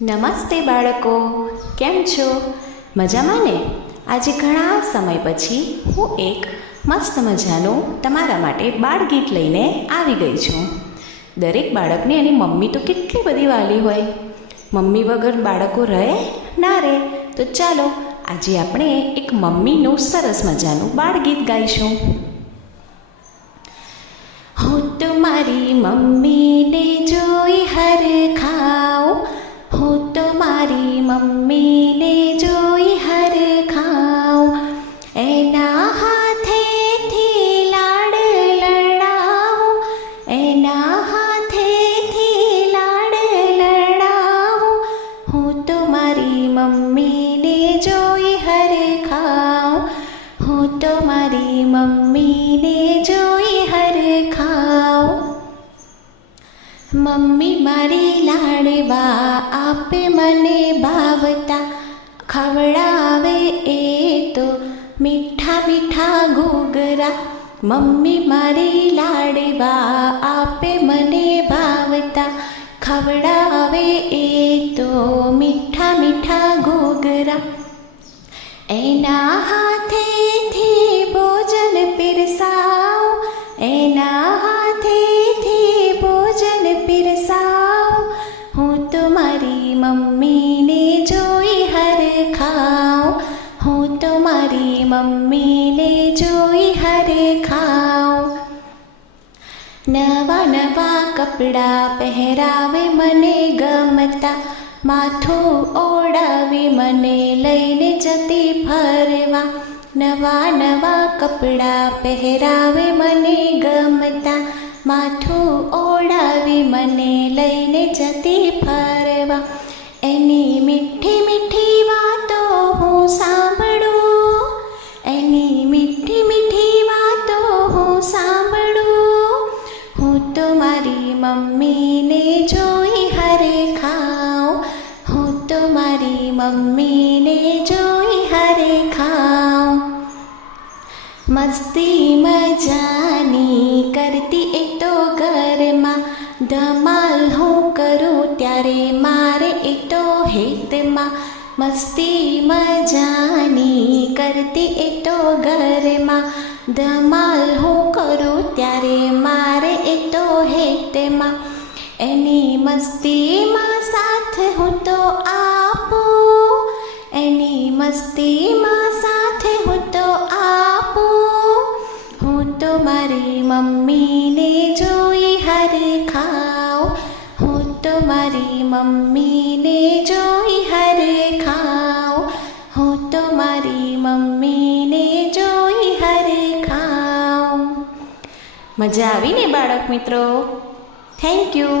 નમસ્તે બાળકો, કેમ છો? મજામાં ને? આજે ઘણા સમય પછી હું એક મસ્ત મજાનું તમારા માટે બાળગીત લઈને આવી ગઈ છું. દરેક બાળકને એની મમ્મી તો કેટલી બધી વાલી હોય. મમ્મી વગર બાળકો રહે ના રહે. તો ચાલો આજે આપણે એક મમ્મીનું સરસ મજાનું બાળગીત ગાઈશું. હું તો મારી મમ્મીને જોઈ હરખાઉં, હું તો મારી મમ્મીને જોઈ હરખાઉં. એના હાથેથી લાડ લડાવું, એના હાથેથી લાડ લડાવું. હું તો મારી મમ્મીને જોઈ હરખાઉં, હું તો મારી મમ્મીને જોઈ હરખાઉં. મમ્મી મારી લાડવા આપે મને ભાવતા, ખવડાવે એ તો મીઠા મીઠા ઘૂઘરા. મમ્મી મારી લાડવા આપે મને ભાવતા, ખવડાવે એ તો મીઠા મીઠા ઘૂઘરા. એના હાથેથી ભોજન પીરસાવું, એના હાથેથી ભોજન પીરસાવું. હું તો મારી મમ્મીને જોઈ હરખાઉં, હું તો મારી મમ્મીને જોઈ હરખાઉં. નવા નવા કપડાં પહેરાવે મને ગમતા, માથું ઓળાવી મને લઈને જતી ફરવા. નવા નવા કપડાં પહેરાવે મને ગમતા, માથું ઓળાવી મને લઈને જતી ફરવા. એની મીઠી મીઠી વાતો હું સાંભળું, એની મીઠી મીઠી વાતો હું સાંભળું. હું તો મારી મમ્મીને જોઈ હરખાઉં, હું તો મારી મમ્મીને જોઈ હરખાઉં. મસ્તી મજાની કરતી એ તો ઘરમાં, ધમાલ હું કરું ત્યારે મારે એ તો હેતમાં. મસ્તી મજાની કરતી એ તો ઘરમાં, ધમાલ હું કરું ત્યારે મારે એ તો હેતમાં. એની મસ્તીમાં સાથ હું તો આપું, એની મસ્તીમાં સાથ હું તો આપું. હું તો મારી મમ્મીને જોઈ હરખાઉં, હું તો મારી મમ્મીને જોઈ હરખાઉં. હું તો મારી મમ્મીને જોઈ હરખાઉં. મજા આવી ને બાળક મિત્રો? Thank you.